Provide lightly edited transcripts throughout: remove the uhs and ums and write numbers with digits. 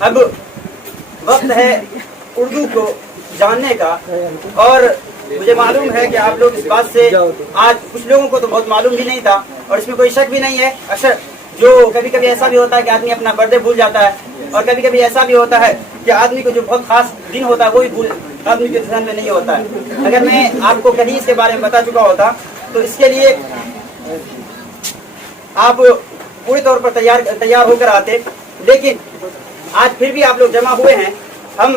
اب وقت ہے اردو کو جاننے کا، اور مجھے معلوم ہے کہ آپ لوگ اس بات سے آج کچھ لوگوں کو تو بہت معلوم بھی نہیں تھا، اور اس میں کوئی شک بھی نہیں ہے۔ اکثر جو کبھی کبھی ایسا بھی ہوتا ہے کہ آدمی اپنا برتھ ڈے بھول جاتا ہے، اور کبھی کبھی ایسا بھی ہوتا ہے کہ آدمی کو جو بہت خاص دن ہوتا ہے وہ بھی آدمی کے ذہن میں نہیں ہوتا ہے۔ اگر میں آپ کو کہیں اس کے بارے میں بتا چکا ہوتا تو اس کے لیے آپ پوری طور پر تیار ہو کر آتے، لیکن آج پھر بھی آپ لوگ جمع ہوئے ہیں۔ ہم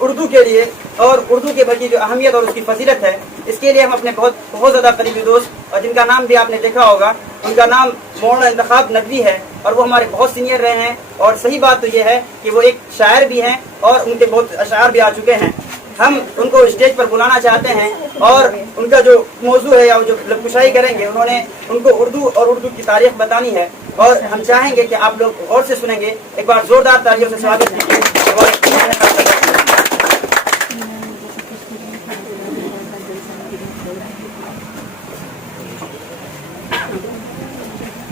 اردو کے لیے اور اردو کے بلکہ جو اہمیت اور اس کی فضیلت ہے، اس کے لیے ہم اپنے بہت زیادہ قریبی دوست، اور جن کا نام بھی آپ نے دیکھا ہوگا، ان کا نام مولانا انتخاب ندوی ہے، اور وہ ہمارے بہت سینئر رہے ہیں، اور صحیح بات تو یہ ہے کہ وہ ایک شاعر بھی ہیں اور ان کے بہت اشعار بھی آ چکے ہیں۔ ہم ان کو اسٹیج پر بلانا چاہتے ہیں، اور ان کا جو موضوع ہے یا جو لب کشائی کریں گے، انہوں نے ان کو اردو اور اردو کی تاریخ بتانی ہے، اور ہم چاہیں گے کہ آپ لوگ غور سے سنیں گے۔ ایک بار زوردار تالیوں سے سواگت کیجیے۔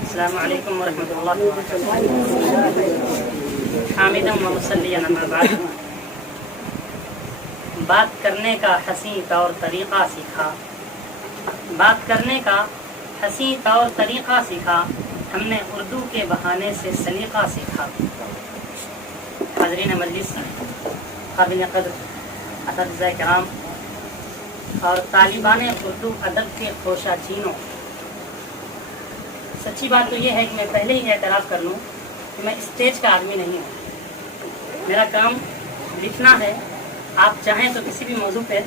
السلام علیکم ورحمۃ اللہ وبرکاتہ۔ حامداً و مصلیاً اما بعد۔ بات کرنے کا حسین طور طریقہ سیکھا، بات کرنے کا حسین طور طریقہ سیکھا، ہم نے اردو کے بہانے سے سلیقہ سیکھا۔ حاضرین مجلس، قابل قدر اساتذہ کرام اور طالبان اردو ادب کے خوشہ چینوں، سچی بات تو یہ ہے کہ میں پہلے ہی اعتراف کر لوں کہ میں اسٹیج کا آدمی نہیں ہوں۔ میرا کام لکھنا ہے۔ آپ چاہیں تو کسی بھی موضوع پہ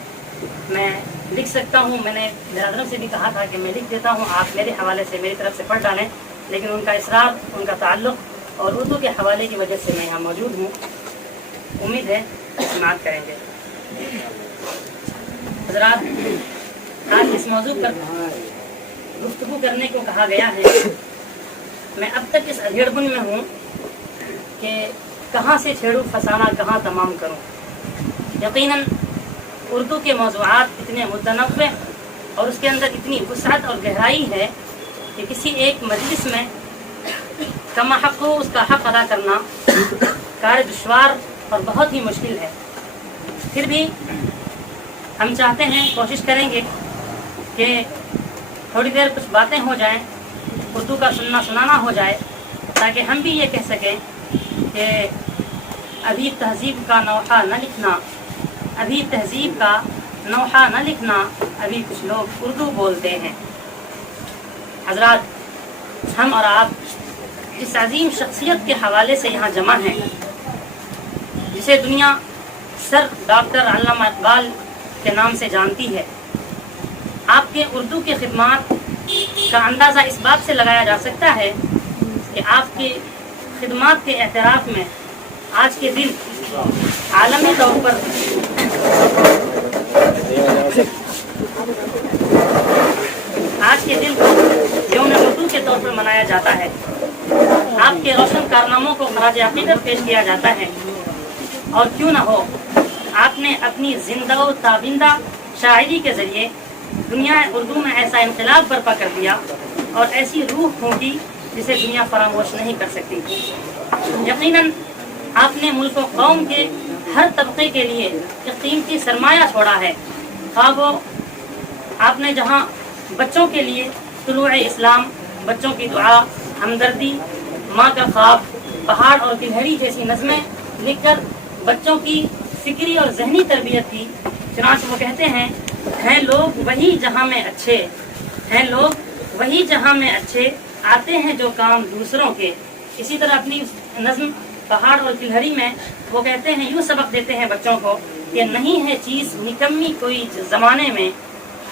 میں لکھ سکتا ہوں۔ میں نے برادروں سے بھی کہا تھا کہ میں لکھ دیتا ہوں، آپ میرے حوالے سے میری طرف سے پڑھ ڈالیں، لیکن ان کا اصرار، ان کا تعلق اور اردو کے حوالے کی وجہ سے میں یہاں موجود ہوں۔ امید ہے سماعت کریں گے۔ حضرات، آج اس موضوع پر گفتگو کرنے کو کہا گیا ہے۔ میں اب تک اس ادھیڑ بن میں ہوں کہ کہاں سے چھیڑوں فسانہ، کہاں تمام کروں۔ یقیناً اردو کے موضوعات اتنے متنوع اور اس کے اندر اتنی وسعت اور گہرائی ہے کہ کسی ایک مجلس میں کما حق ہو اس کا حق ادا کرنا کار دشوار اور بہت ہی مشکل ہے۔ پھر بھی ہم چاہتے ہیں، کوشش کریں گے کہ تھوڑی دیر کچھ باتیں ہو جائیں، اردو کا سننا سنانا ہو جائے، تاکہ ہم بھی یہ کہہ سکیں کہ ابھی تہذیب کا نوحہ نہ لکھنا، ابھی تہذیب کا نوحہ نہ لکھنا، ابھی کچھ لوگ اردو بولتے ہیں۔ حضرات، ہم اور آپ اس عظیم شخصیت کے حوالے سے یہاں جمع ہیں، جسے دنیا سر ڈاکٹر علامہ اقبال کے نام سے جانتی ہے۔ آپ کے اردو کی خدمات کا اندازہ اس بات سے لگایا جا سکتا ہے کہ آپ کی خدمات کے اعتراف میں آج کے دن عالمی طور پر یوم اردو کے طور پر منایا جاتا ہے۔ آپ کے روشن کارناموں کو خراج عقیدت پیش کیا جاتا ہے، اور کیوں نہ ہو، آپ نے اپنی زندہ و تابندہ شاعری کے ذریعے دنیا اردو میں ایسا انقلاب برپا کر دیا اور ایسی روح پھونکی جسے دنیا فراموش نہیں کر سکتی۔ یقیناً آپ نے ملک و قوم کے ہر طبقے کے لیے ایک قیمتی سرمایہ چھوڑا ہے۔ خواب آپ نے جہاں بچوں کے لیے طلوع اسلام، بچوں کی دعا، ہمدردی، ماں کا خواب، پہاڑ اور گلہری جیسی نظمیں لکھ کر بچوں کی فکری اور ذہنی تربیت کی، چنانچہ وہ کہتے ہیں لوگ وہی جہاں میں اچھے، ہیں لوگ وہی جہاں میں اچھے، آتے ہیں جو کام دوسروں کے۔ اسی طرح اپنی نظم پہاڑ اور گلہری میں وہ کہتے ہیں، یوں سبق دیتے ہیں بچوں کو کہ نہیں ہے چیز نکمی کوئی زمانے میں،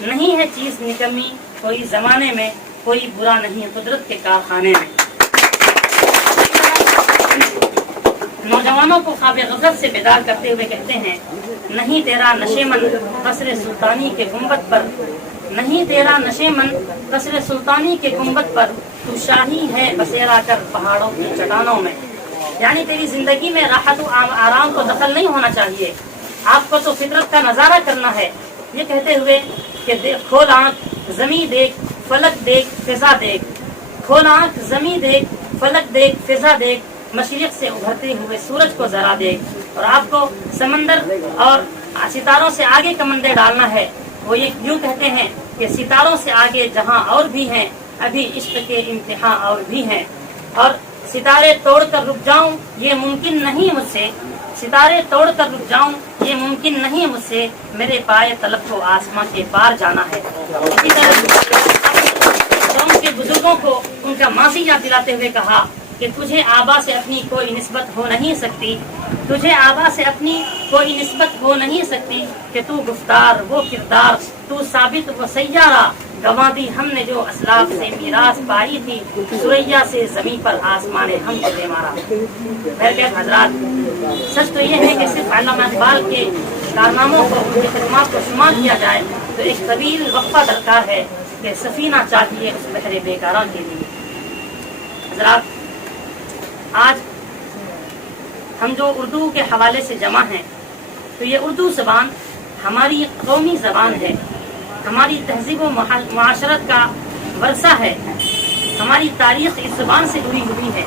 نہیں ہے چیز نکمی کوئی زمانے میں، کوئی برا نہیں قدرت کے کارخانے میں۔ نوجوانوں کو خواب غفلت سے بیدار کرتے ہوئے کہتے ہیں، نہیں تیرا نشے من قصر سلطانی کے گنبد پر، نہیں تیرا نشے من قصر سلطانی کے گنبد پر، تو شاہی ہے بسیرا کر پہاڑوں کی چٹانوں میں۔ یعنی تیری زندگی میں راحت و آرام کو دخل نہیں ہونا چاہیے، آپ کو تو فطرت کا نظارہ کرنا ہے۔ یہ کہتے ہوئے کہ کھول آنکھ زمیں دیکھ فلک دیکھ فضا دیکھ، کھول آنکھ زمیں دیکھ فلک دیکھ فضا دیکھ، مشرق سے ابھرتے ہوئے سورج کو ذرا دیکھ۔ اور آپ کو سمندر اور ستاروں سے آگے کمندیں ڈالنا ہے۔ وہ یہ یوں کہتے ہیں کہ ستاروں سے آگے جہاں اور بھی ہیں، ابھی عشق کے امتحان اور بھی ہیں، اور ستارے توڑ کر رک جاؤں یہ ممکن نہیں مجھ سے، ستارے توڑ کر رک جاؤں یہ ممکن نہیں مجھ سے، میرے پائے طلب کو آسماں کے پار جانا ہے۔ اسی طرح قوم کے بزرگوں کو ان کا ماضی یاد دلاتے ہوئے کہا کہ تجھے آبا سے اپنی کوئی نسبت ہو نہیں سکتی، تجھے آبا سے اپنی کوئی نسبت ہو نہیں سکتی، کہ تو گفتار وہ کردار، تو ثابت وہ سیارہ، گواں دی ہم نے جو اسلاف سے میراث پائی تھی، سریا سے زمین پر آسمان ہم کو دے مارا۔ بہرکیف حضرات، سچ تو یہ ہے کہ صرف علامہ اقبال کے کارناموں کو، ان کی خدمات کو شمار کیا جائے تو ایک طویل وقفہ درکار ہے کہ سفینہ چاہیے اس بحر بیکراں کے لیے۔ حضرات، آج ہم جو اردو کے حوالے سے جمع ہیں تو یہ اردو زبان ہماری قومی زبان ہے، ہماری تہذیب و معاشرت کا ورثہ ہے، ہماری تاریخ اس زبان سے جڑی ہوئی ہے۔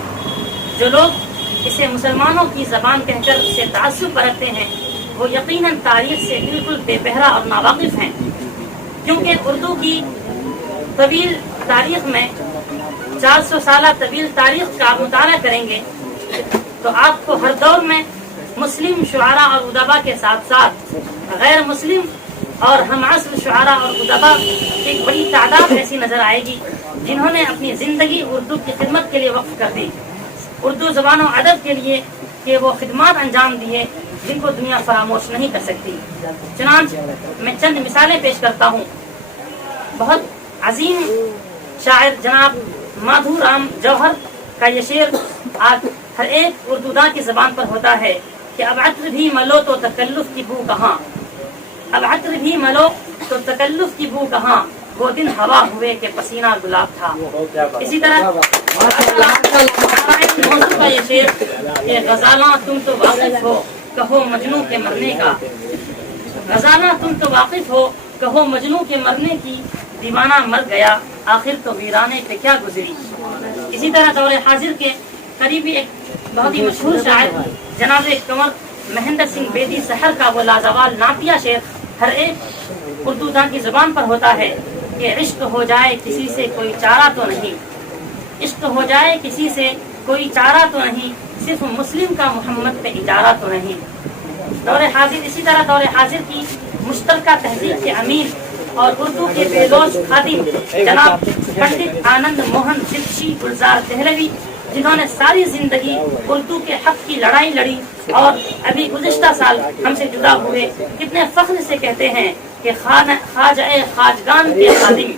جو لوگ اسے مسلمانوں کی زبان کہہ کر اسے تعصب برتتے ہیں وہ یقیناً تاریخ سے بالکل بے بہرا اور ناواقف ہیں، کیونکہ اردو کی طویل تاریخ میں 400 سالہ طویل تاریخ کا مطالعہ کریں گے تو آپ کو ہر دور میں مسلم شعراء اور ادبا کے ساتھ ساتھ غیر مسلم اور ہم عصر شعراء اور ادبا ایک بڑی تعداد ایسی نظر آئے گی جنہوں نے اپنی زندگی اردو کی خدمت کے لیے وقف کر دی، اردو زبان و ادب کے لیے کہ وہ خدمات انجام دیے جن کو دنیا فراموش نہیں کر سکتی۔ چنانچہ میں چند مثالیں پیش کرتا ہوں۔ بہت عظیم شاعر جناب مادھو رام جوہر کا یہ شعر آج ہر ایک اردو داں کی زبان پر ہوتا ہے کہ اب عطر بھی ملو تو تکلف کی بو کہاں، اب عطر بھی ملو تو تکلف کی بو کہاں، وہ دن ہوا ہوئے کہ پسینہ گلاب تھا۔ اسی طرح موضوع کا یہ شعر کہ غزالاں تم تو واقف ہو کہو مجنوں کے مرنے کا، غزالاں تم تو واقف ہو کہو مجنوں کے مرنے کی، دیوانہ مر گیا آخر تو ویرانے پہ کیا گزری۔ اسی طرح دور حاضر کے قریبی ایک بہت ہی مشہور شاعر جناب کنور مہندر سنگھ بیدی سحر کا وہ لازوال نعتیہ شعر ہر ایک اردو داں کی زبان پر ہوتا ہے کہ عشق ہو جائے کسی سے کوئی چارہ تو نہیں، عشق ہو جائے کسی سے کوئی چارہ تو نہیں، صرف مسلم کا محمد پہ اجارہ تو نہیں۔ دور حاضر، اسی طرح دور حاضر کی مشترکہ تہذیب کے امیر اور اردو کے بے لوث خادم جناب پنڈت آنند موہن دکشی گلزار دہلوی، جنہوں نے ساری زندگی اردو کے حق کی لڑائی لڑی اور ابھی گزشتہ سال ہم سے جدا ہوئے، کتنے فخر سے کہتے ہیں کہ خواجہ خواجگان کے خادم،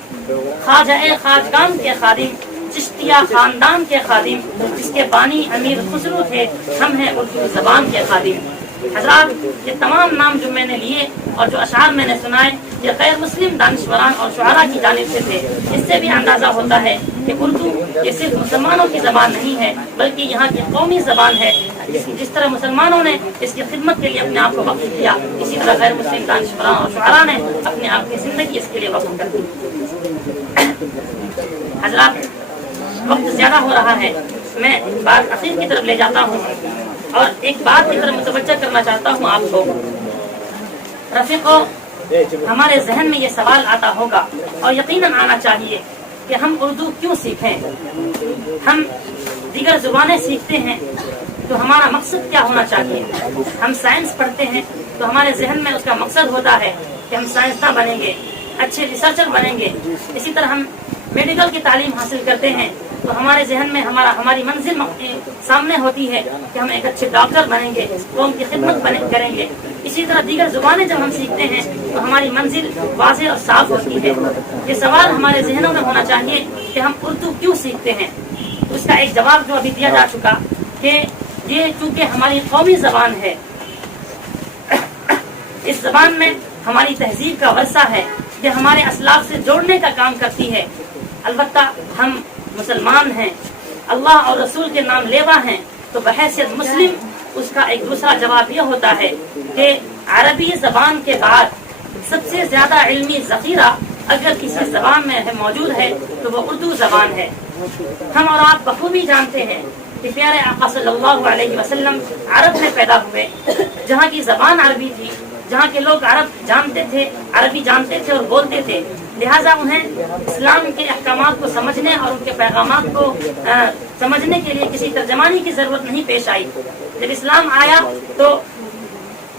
خواجہ خواجگان کے خادم، چشتیہ خاندان کے خادم، جس کے بانی امیر خسرو تھے، ہم ہیں اردو زبان کے خادم۔ حضرات، یہ تمام نام جو میں نے لیے اور جو اشعار میں نے سنائے یہ غیر مسلم دانشوران اور شعراء کی جانب سے تھے۔ اس سے بھی اندازہ ہوتا ہے کہ اردو یہ صرف مسلمانوں کی زبان نہیں ہے بلکہ یہاں کی قومی زبان ہے۔ جس طرح مسلمانوں نے اس کی خدمت کے لیے اپنے آپ کو وقف کیا، اسی طرح غیر مسلم دانشوران اور شعراء نے اپنے آپ کی زندگی اس کے لیے وقف کر دی۔ حضرات، وقت زیادہ ہو رہا ہے، میں بات اخیر کی طرف لے جاتا ہوں اور ایک بات کی طرف متوجہ کرنا چاہتا ہوں آپ کو۔ رفیقو، ہمارے ذہن میں یہ سوال آتا ہوگا اور یقیناً آنا چاہیے کہ ہم اردو کیوں سیکھیں؟ ہم دیگر زبانیں سیکھتے ہیں تو ہمارا مقصد کیا ہونا چاہیے؟ ہم سائنس پڑھتے ہیں تو ہمارے ذہن میں اس کا مقصد ہوتا ہے کہ ہم سائنسداں بنیں گے، اچھے ریسرچر بنیں گے۔ اسی طرح ہم میڈیکل کی تعلیم حاصل کرتے ہیں تو ہمارے ذہن میں ہماری منزل سامنے ہوتی ہے کہ ہم ایک اچھے ڈاکٹر بنیں گے، قوم کی خدمت کریں گے۔ اسی طرح دیگر زبانیں جب ہم سیکھتے ہیں تو ہماری منزل واضح اور صاف ہوتی ہے۔ یہ سوال ہمارے ذہنوں میں ہونا چاہیے کہ ہم اردو کیوں سیکھتے ہیں؟ تو اس کا ایک جواب جو ابھی دیا جا چکا کہ یہ چونکہ ہماری قومی زبان ہے، اس زبان میں ہماری تہذیب کا ورثہ ہے، یہ ہمارے اسلاف سے جوڑنے کا کام کرتی ہے۔ البتہ ہم مسلمان ہیں، اللہ اور رسول کے نام لیوا ہیں، تو بحیثیت مسلم اس کا ایک دوسرا جواب یہ ہوتا ہے کہ عربی زبان کے بعد سب سے زیادہ علمی ذخیرہ اگر کسی زبان میں موجود ہے تو وہ اردو زبان ہے۔ ہم اور آپ بخوبی جانتے ہیں کہ پیارے آقا صلی اللہ علیہ وسلم عرب میں پیدا ہوئے، جہاں کی زبان عربی تھی، جہاں کے لوگ عرب جانتے تھے، عربی جانتے تھے اور بولتے تھے، لہٰذا انہیں اسلام کے احکامات کو سمجھنے اور ان کے پیغامات کو سمجھنے کے لیے کسی ترجمانی کی ضرورت نہیں پیش آئی۔ جب اسلام آیا تو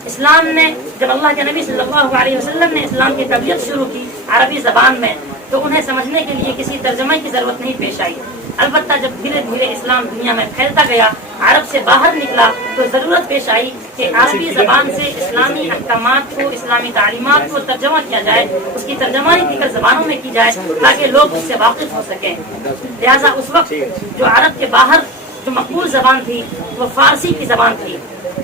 اسلام نے، جب اللہ کے نبی صلی اللہ علیہ وسلم نے اسلام کی تبلیغ شروع کی عربی زبان میں، تو انہیں سمجھنے کے لیے کسی ترجمے کی ضرورت نہیں پیش آئی۔ البتہ جب دھیرے دھیرے اسلام دنیا میں پھیلتا گیا، عرب سے باہر نکلا، تو ضرورت پیش آئی کہ عربی زبان سے اسلامی احکامات کو، اسلامی تعلیمات کو ترجمہ کیا جائے، اس کی ترجمانی دیگر زبانوں میں کی جائے تاکہ لوگ اس سے واقف ہو سکیں۔ لہٰذا اس وقت جو عرب کے باہر جو مقبول زبان تھی وہ فارسی کی زبان تھی،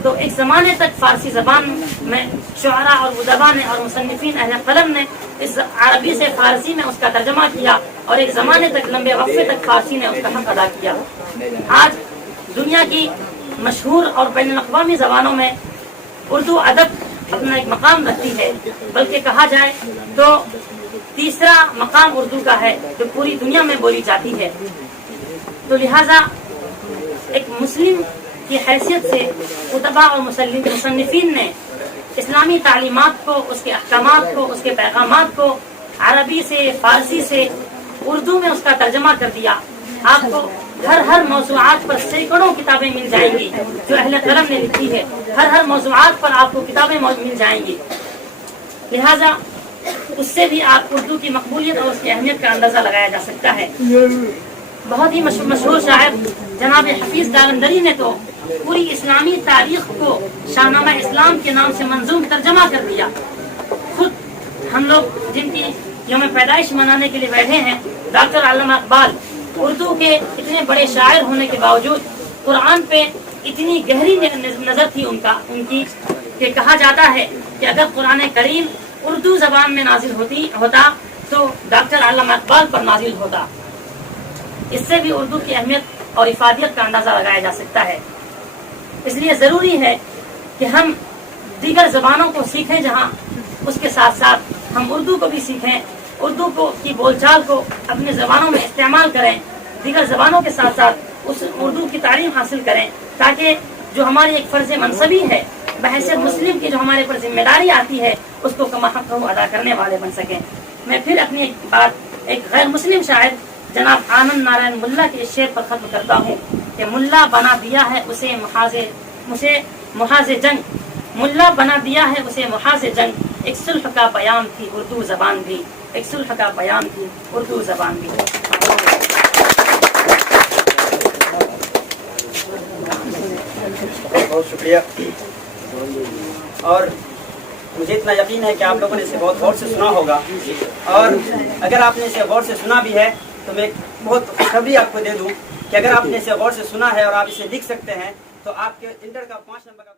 تو ایک زمانے تک فارسی زبان میں شعراء اور ادباء نے اور مصنفین اہل قلم نے اس عربی سے فارسی میں اس کا ترجمہ کیا، اور ایک زمانے تک، لمبے وقفے تک فارسی نے اس کا حق ادا کیا۔ آج دنیا کی مشہور اور بین الاقوامی زبانوں میں اردو ادب اپنا ایک مقام رکھتی ہے، بلکہ کہا جائے تو تیسرا مقام اردو کا ہے جو پوری دنیا میں بولی جاتی ہے۔ تو لہٰذا ایک مسلم کی حیثیت سے ادباء اور مصنفین نے اسلامی تعلیمات کو، اس کے احکامات کو، اس کے پیغامات کو عربی سے، فارسی سے اردو میں اس کا ترجمہ کر دیا۔ آپ کو ہر موضوعات پر سینکڑوں کتابیں مل جائیں گی جو اہل قلم نے لکھی ہے، ہر موضوعات پر آپ کو کتابیں مل جائیں گی۔ لہٰذا اس سے بھی آپ اردو کی مقبولیت اور اس کی اہمیت کا اندازہ لگایا جا سکتا ہے۔ بہت ہی مشہور شاعر جناب حفیظ دارندری نے تو پوری اسلامی تاریخ کو شاہنامہ اسلام کے نام سے منظوم ترجمہ کر دیا۔ خود ہم لوگ جن کی یوم پیدائش منانے کے لیے بیٹھے ہیں، ڈاکٹر علامہ اقبال اردو کے اتنے بڑے شاعر ہونے کے باوجود قرآن پہ اتنی گہری نظر تھی ان کی کہ کہا جاتا ہے کہ اگر قرآن کریم اردو زبان میں نازل ہوتا تو ڈاکٹر علامہ اقبال پر نازل ہوتا۔ اس سے بھی اردو کی اہمیت اور افادیت کا اندازہ لگایا جا سکتا ہے۔ اس لیے ضروری ہے کہ ہم دیگر زبانوں کو سیکھیں، جہاں اس کے ساتھ ساتھ ہم اردو کو بھی سیکھیں، اردو کی بول چال کو اپنے زبانوں میں استعمال کریں، دیگر زبانوں کے ساتھ ساتھ اس اردو کی تعلیم حاصل کریں، تاکہ جو ہماری ایک فرض منصبی ہے، بحیثیت مسلم کی جو ہمارے پر ذمہ داری آتی ہے، اس کو کما حق ادا کرنے والے بن سکیں۔ میں پھر اپنی ایک بات ایک غیر مسلم شاعر جناب آنند نارائن ملا کے اس شعر پر ختم کرتا ہوں کہ ملا بنا دیا ہے اسے محاذ جنگ، ملا بنا دیا ہے اسے محاذ جنگ، ایک صلح کا بیان تھی اردو زبان بھی، ایک صلح کا بیان تھی اردو زبان بھی۔ بہت شکریہ، اور مجھے اتنا یقین ہے کہ آپ لوگوں نے اسے بہت غور سے سنا ہوگا، اور اگر آپ نے اسے غور سے سنا بھی ہے تو میں بہت خوشخبری آپ کو دے دوں کہ اگر آپ نے اسے غور سے سنا ہے اور آپ اسے لکھ سکتے ہیں تو آپ کے انٹر کا 5 نمبر کا